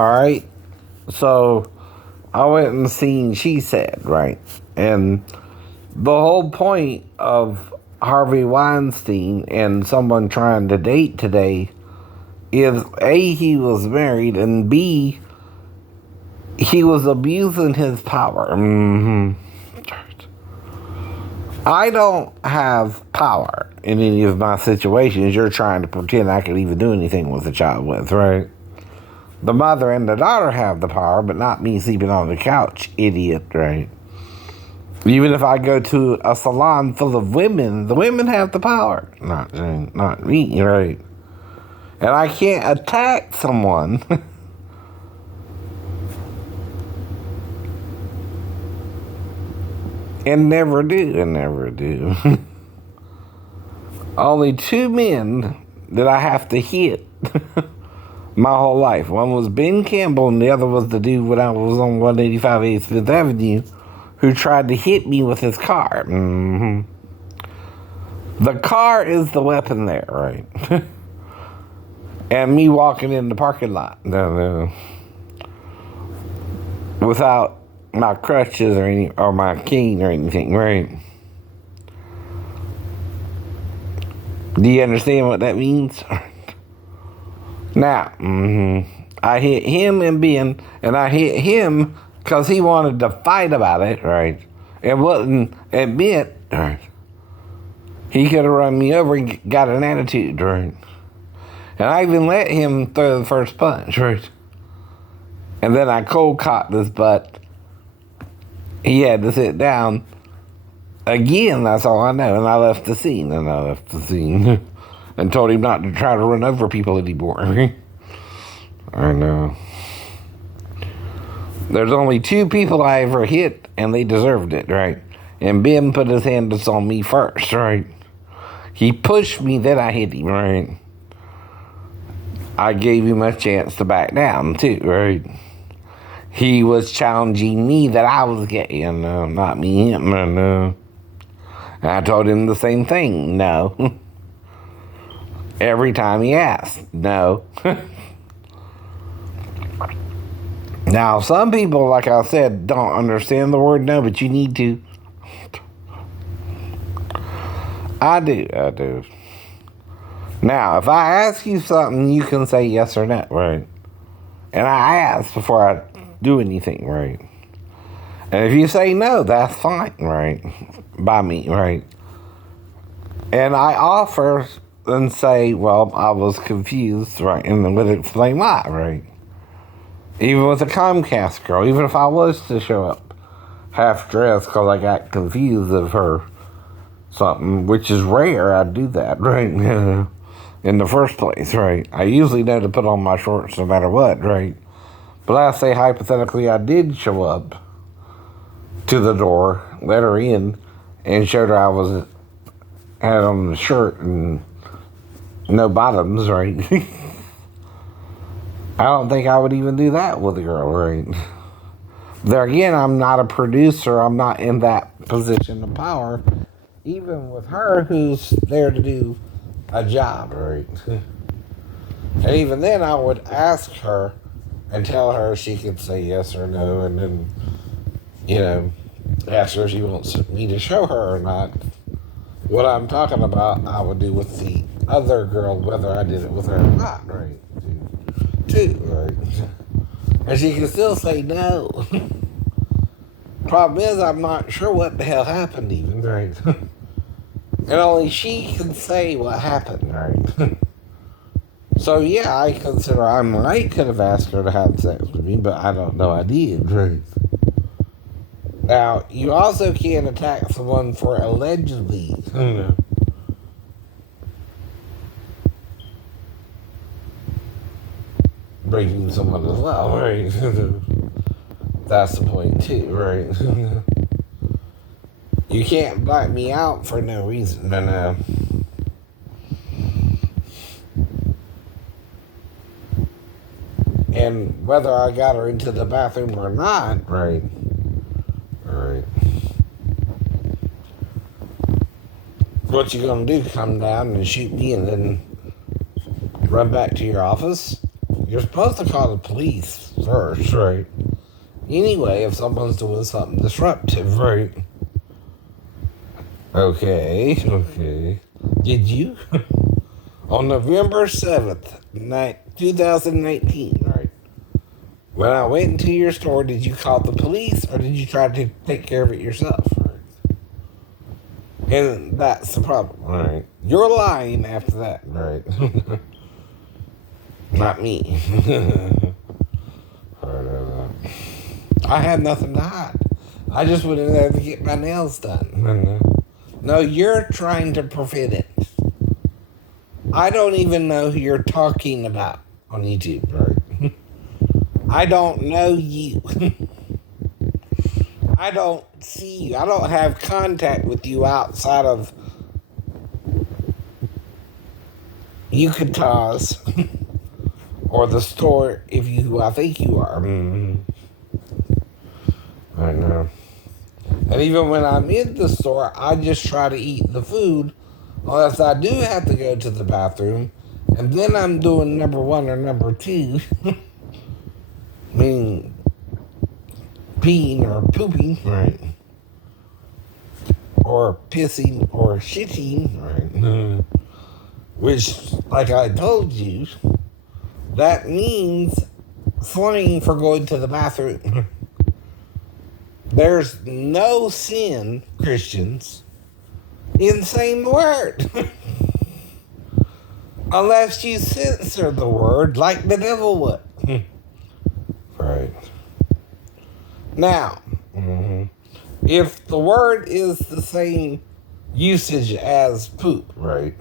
right. So I went and seen She Said, right? And the whole point of Harvey Weinstein and someone trying to date today is A, he was married, and B, he was abusing his power. I don't have power in any of my situations you're trying to pretend I could even do anything with a child with, right? The mother and the daughter have the power, but not me sleeping on the couch, idiot, right? Even if I go to a salon full of women, the women have the power, not me, right? And I can't attack someone and never do. Only two men that I have to hit my whole life. One was Ben Campbell, and the other was the dude when I was on 185 East Fifth Avenue who tried to hit me with his car. The car is the weapon there, right? And me walking in the parking lot without my crutches or my cane or anything, right? Do you understand what that means? Now, I hit him and Ben, and I hit him because he wanted to fight about it, right? And wouldn't admit, right? He could have run me over and got an attitude, right? And I even let him throw the first punch, right? And then I cold cocked his butt. He had to sit down. Again, that's all I know. And I left the scene, and told him not to try to run over people anymore. I know. There's only two people I ever hit, and they deserved it, right? And Ben put his hands on me first, right? He pushed me, then I hit him, right? I gave him a chance to back down, too, right? He was challenging me that I was gay, not me, him, and I told him the same thing, no. Every time he asked, no. Now, some people, like I said, don't understand the word no, but you need to. I do. Now, if I ask you something, you can say yes or no, right? And I ask before I do anything, right? And if you say no, that's fine, right? By me, right? And I offer and say, well, I was confused, right? And then would explain why, right? Even with a Comcast girl, even if I was to show up half dressed because I got confused of her something, which is rare, I do that, right? In the first place, right? I usually know to put on my shorts no matter what, right? But I say hypothetically I did show up to the door, let her in, and showed her I had on the shirt and no bottoms, right? I don't think I would even do that with a girl, right? There again, I'm not a producer. I'm not in that position of power. Even with her, who's there to do a job, right? And even then, I would ask her and tell her she could say yes or no, and then, ask her if she wants me to show her or not. What I'm talking about, I would do with the other girl, whether I did it with her or not, right? Too, right? And she can still say no. Problem is, I'm not sure what the hell happened even, right? And only she can say what happened, right? So yeah, I consider I might could have asked her to have sex with me, but I don't know I did, right? Now, you also can't attack someone for allegedly, raping someone as well, right? That's the point too, right? You can't black me out for no reason, but and whether I got her into the bathroom or not, right? What you gonna do? Come down and shoot me and then run back to your office? You're supposed to call the police first, right? Anyway, if someone's doing something disruptive, right? Okay. Did you? On November 7th, 2019, right? When I went into your store, did you call the police or did you try to take care of it yourself? Right? And that's the problem, right? You're lying after that, right? Not me. I had nothing to hide. I just went in there to get my nails done. No, you're trying to prevent it. I don't even know who you're talking about on YouTube, right? I don't know you. I don't see you. I don't have contact with you outside of Yucata's or the store if you who I think you are. I know. And even when I'm in the store, I just try to eat the food unless I do have to go to the bathroom. And then I'm doing number one or number two. Meaning peeing or pooping, right? Or pissing or shitting, right? Which, like I told you, that means slang for going to the bathroom. There's no sin, Christians, in saying the word. Unless you censor the word like the devil would. Right. Now, if the word is the same usage as poop, right?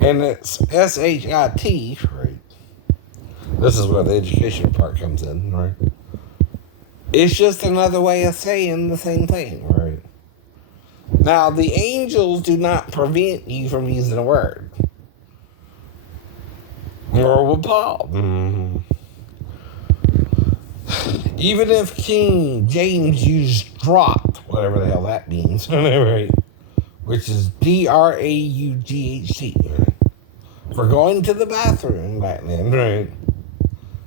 And it's S-H-I-T, right? This is where the education part comes in, right? It's just another way of saying the same thing, right? Now, the angels do not prevent you from using a word. Nor will Paul. Even if King James used dropped, whatever the hell that means, right? Which is D-R-A-U-G-H-T, right? For going to the bathroom back then, right?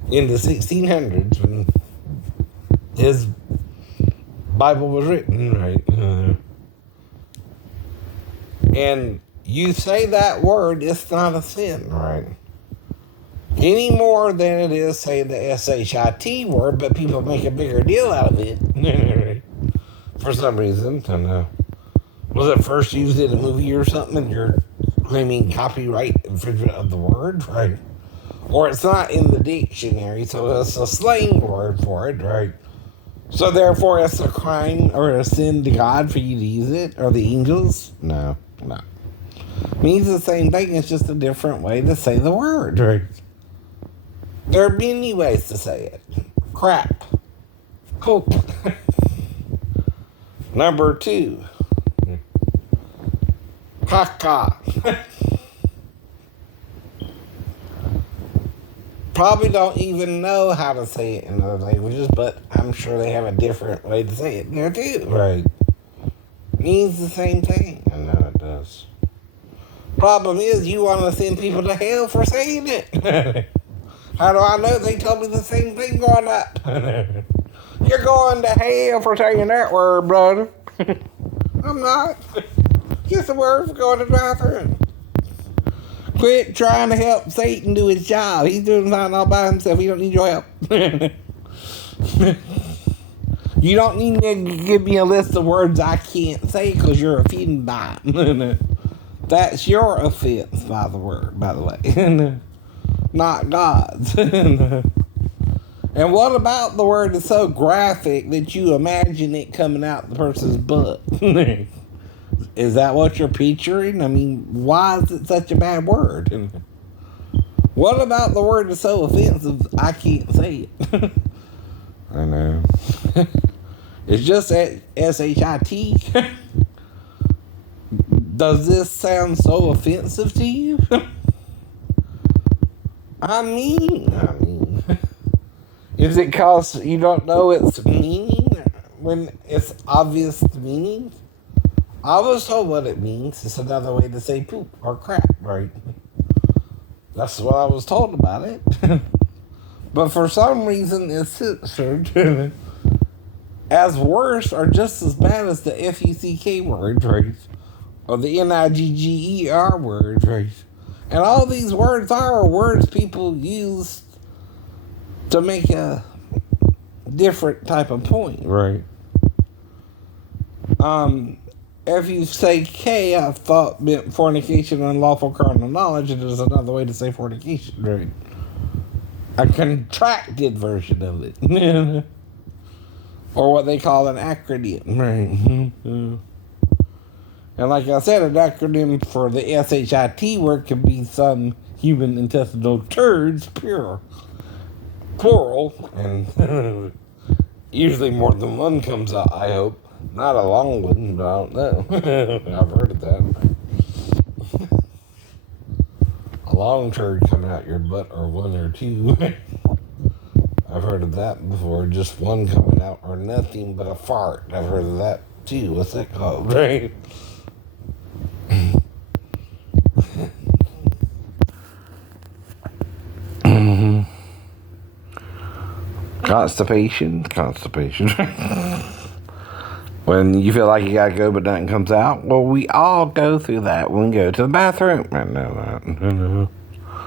In the 1600s when his Bible was written, right? And you say that word, it's not a sin, right? Any more than it is saying the S-H-I-T word, but people make a bigger deal out of it. For some reason. And, was it first used in a movie or something and you're claiming copyright infringement of the word, right? Or it's not in the dictionary, so it's a slang word for it, right? So therefore it's a crime or a sin to God for you to use it, or the angels? No. It means the same thing, it's just a different way to say the word, right? There are many ways to say it. Crap. Coke. Number 2. Caca. Probably don't even know how to say it in other languages, but I'm sure they have a different way to say it there too. Right. Means the same thing. I know it does. Problem is, you want to send people to hell for saying it. How do I know? They told me the same thing growing up. You're going to hell for saying that word, brother. I'm not. Just a word for going to the bathroom. Quit trying to help Satan do his job. He's doing fine all by himself. He don't need your help. You don't need to give me a list of words I can't say because you're offended by them. That's your offense by the word, by the way. Not God's. And what about the word that's so graphic that you imagine it coming out the person's butt? Is that what you're picturing? I mean, why is it such a bad word? What about the word that's so offensive I can't say it? I know. It's just S-H-I-T. Does this sound so offensive to you? I mean, is it because you don't know its meaning when it's obvious the meaning? I was told what it means. It's another way to say poop or crap, right? That's what I was told about it. But for some reason, it's censored as worse or just as bad as the FUCK word, right? Or the NIGGER word, right? And all these words are words people use to make a different type of point, right? If you say K, I thought meant fornication, unlawful carnal knowledge, and there's another way to say fornication, right? A contracted version of it. Or what they call an acronym, right? And like I said, an acronym for the SHIT word can be some human intestinal turds, plural, and usually more than one comes out, I hope. Not a long one, but I don't know. I've heard of that. A long turd coming out your butt, or one or two. I've heard of that before. Just one coming out, or nothing but a fart. I've heard of that too. What's that called, right? Constipation. When you feel like you gotta go but nothing comes out. Well, we all go through that when we go to the bathroom. No.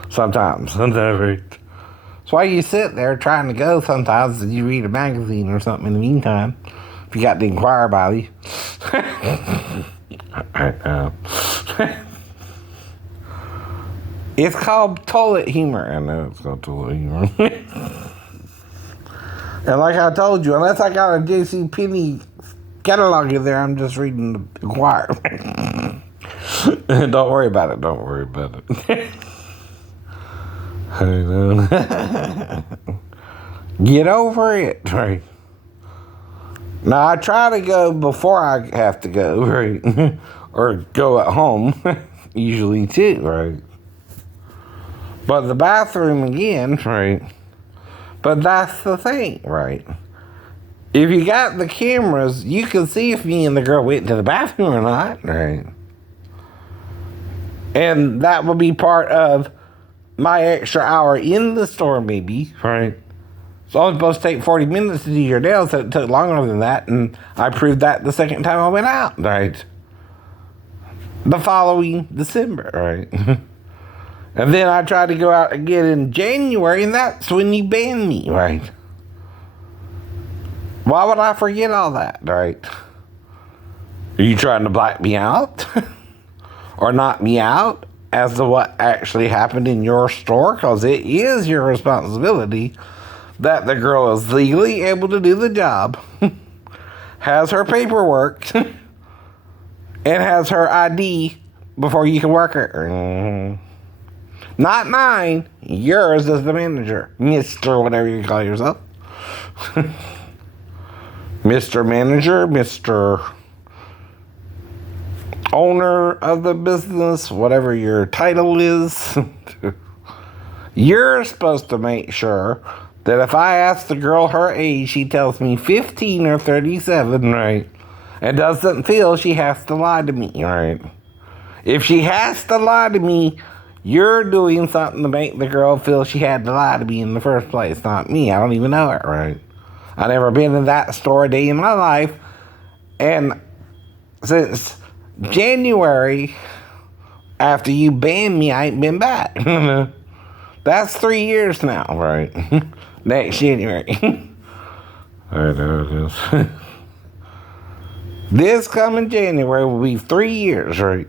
Sometimes. Right? That's why you sit there trying to go sometimes and you read a magazine or something in the meantime. If you got the Inquirer by you. It's called toilet humor. I know it's called toilet humor. And like I told you, unless I got a JCPenney catalog in there, I'm just reading the Inquirer. Don't worry about it. Get over it, right? Now, I try to go before I have to go, right? Or go at home, usually too, right? But the bathroom again, right? But that's the thing, right? If you got the cameras, you can see if me and the girl went to the bathroom or not, right? And that would be part of my extra hour in the store, maybe, right? It's only supposed to take 40 minutes to do your nails, so it took longer than that, and I proved that the second time I went out, right? The following December, right? And then I tried to go out again in January, and that's when you banned me, right? Why would I forget all that, right? Are you trying to black me out? Or knock me out as to what actually happened in your store? Because it is your responsibility that the girl is legally able to do the job, has her paperwork, and has her ID before you can work her. Not mine, yours as the manager, Mr. whatever you call yourself. Mr. Manager, Mr. Owner of the business, whatever your title is. You're supposed to make sure that if I ask the girl her age, she tells me 15 or 37, right? And doesn't feel she has to lie to me, right? If she has to lie to me, you're doing something to make the girl feel she had to lie to me in the first place, not me. I don't even know it, right? I've never been in that store a day in my life. And since January, after you banned me, I ain't been back. That's 3 years now, right? Next January. I know it is. This coming January will be 3 years, right?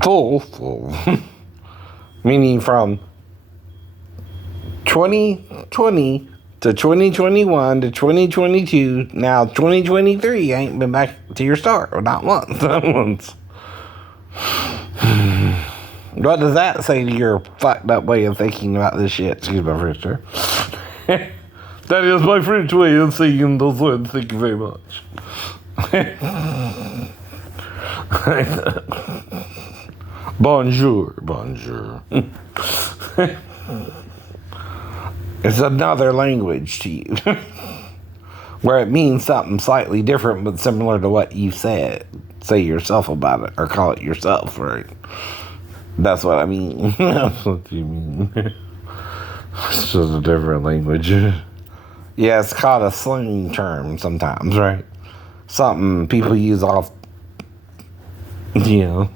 Full. Meaning from 2020 to 2021 to 2022. Now 2023, I ain't been back to your store. Or not once. Not once. What does that say to your fucked up way of thinking about this shit? Excuse my French, sir. That is my French way of saying those words. Thank you very much. Bonjour. It's another language to you. Where it means something slightly different but similar to what you said. Say yourself about it, or call it yourself, right? That's what I mean. That's what you mean. It's just a different language. Yeah, it's called a slang term sometimes, right? Something people use off, you know.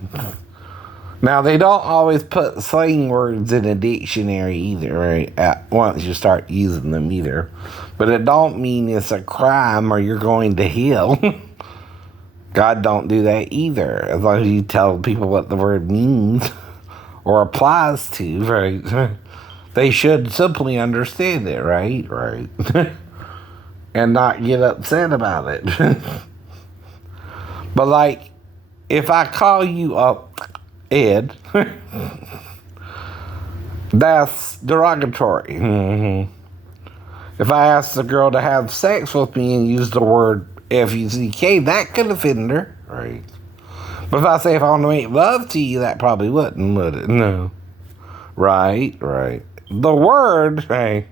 Now, they don't always put slang words in a dictionary either, right? At once you start using them either. But it don't mean it's a crime or you're going to hell. God don't do that either. As long as you tell people what the word means or applies to, right? They should simply understand it, right? Right. And not get upset about it. But like, if I call you up, Ed, that's derogatory. Mm-hmm. If I ask the girl to have sex with me and use the word F-U-C-K, that could offend her, right? But if I say if I want to make love to you, that probably wouldn't, would it? No. Right, right. The word, right,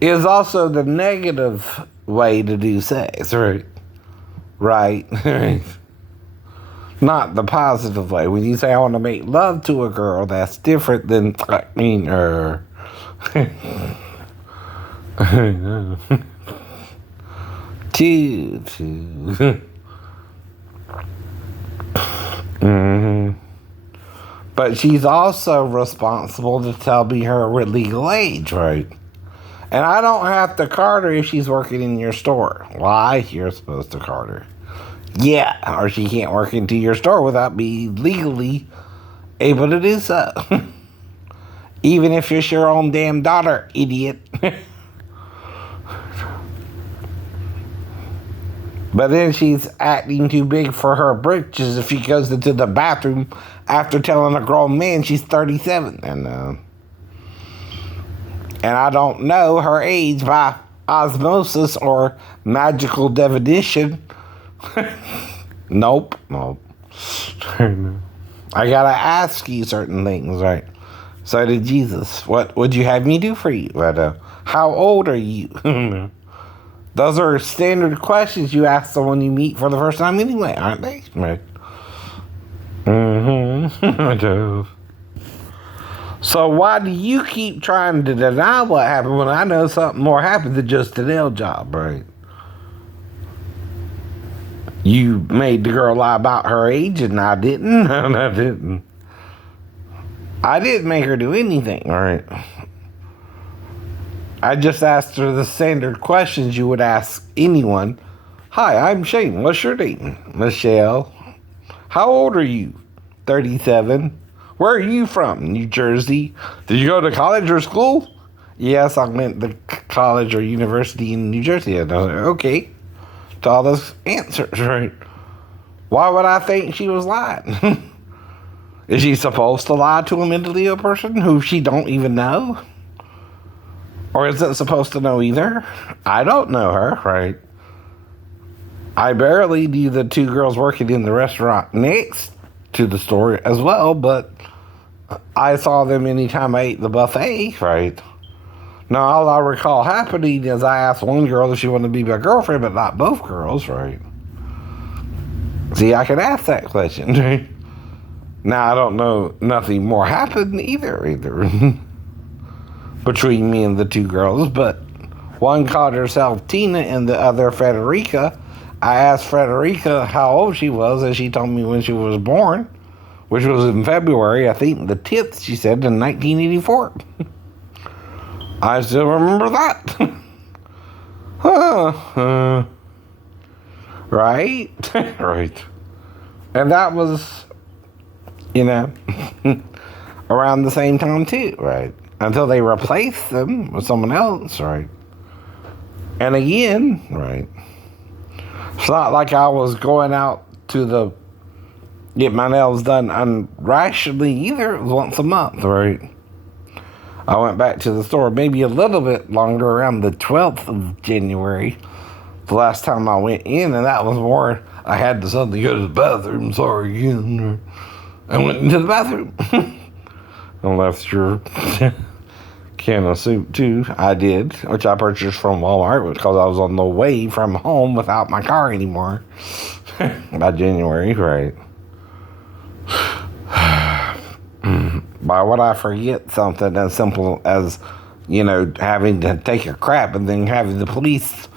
is also the negative way to do sex, right? Right, right. Not the positive way. When you say I want to make love to a girl, that's different than, I mean, two. Mm-hmm. But she's also responsible to tell me her legal age, right? And I don't have to card her if she's working in your store. Why? You're supposed to card her. Yeah, or she can't work into your store without being legally able to do so. Even if it's your own damn daughter, idiot. But then she's acting too big for her britches if she goes into the bathroom after telling a grown man she's 37. And I don't know her age by osmosis or magical divination. Nope. I gotta ask you certain things, right? So did Jesus. What would you have me do for you? But, how old are you? Those are standard questions you ask someone you meet for the first time anyway, aren't they? Right. Mm-hmm. So why do you keep trying to deny what happened when I know something more happened than just an L job, right? You made the girl lie about her age and I didn't. No, I didn't. I didn't make her do anything, all right? I just asked her the standard questions you would ask anyone. Hi, I'm Shane. What's your name? Michelle. How old are you? 37. Where are you from? New Jersey. Did you go to college or school? Yes, I went to college or university in New Jersey. And I was like, okay. To all those answers, right? Why would I think she was lying? Is she supposed to lie to a mentally ill person who she don't even know? Or isn't supposed to know either? I don't know her, right? I barely knew the two girls working in the restaurant next to the store as well, but I saw them anytime I ate the buffet, right? Now, all I recall happening is I asked one girl if she wanted to be my girlfriend, but not both girls, right? See, I can ask that question, right? Now, I don't know, nothing more happened either. Between me and the two girls, but one called herself Tina and the other Frederica. I asked Frederica how old she was, and she told me when she was born, which was in February, I think the 10th, she said, in 1984. I still remember that. Right? Right. And that was, around the same time too, right? Until they replaced them with someone else, right? And again, right? It's not like I was going out to get my nails done unrationally either. It was once a month, right? I went back to the store maybe a little bit longer around the 12th of January. The last time I went in, and that was more, I had to suddenly go to the bathroom, sorry again. I went into the bathroom. I left your can of soup too. I did, which I purchased from Walmart because I was on the way from home without my car anymore by January, right? Why would I forget something as simple as, having to take a crap and then having the police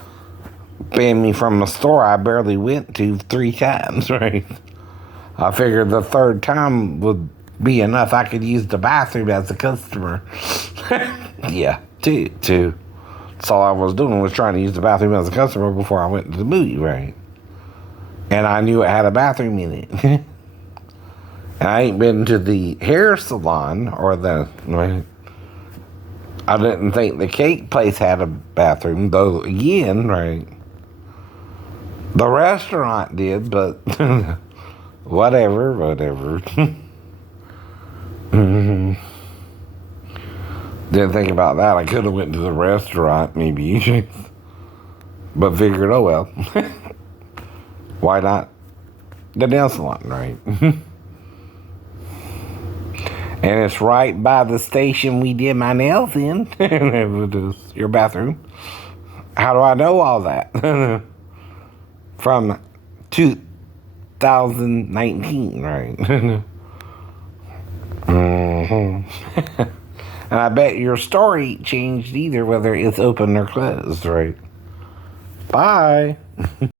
ban me from a store I barely went to 3 times, right? I figured the third time would be enough. I could use the bathroom as a customer. Yeah, two. That's all I was doing was trying to use the bathroom as a customer before I went to the movie, right? And I knew it had a bathroom in it. And I ain't been to the hair salon or right? I didn't think the cake place had a bathroom, though, again, right? The restaurant did, but whatever. Didn't think about that. I could have went to the restaurant, maybe. But figured, oh well. Why not the nail salon, right? And it's right by the station we did my nails in. Your bathroom. How do I know all that? From 2019, right? Mm-hmm. And I bet your story changed either, whether it's open or closed, right? Bye.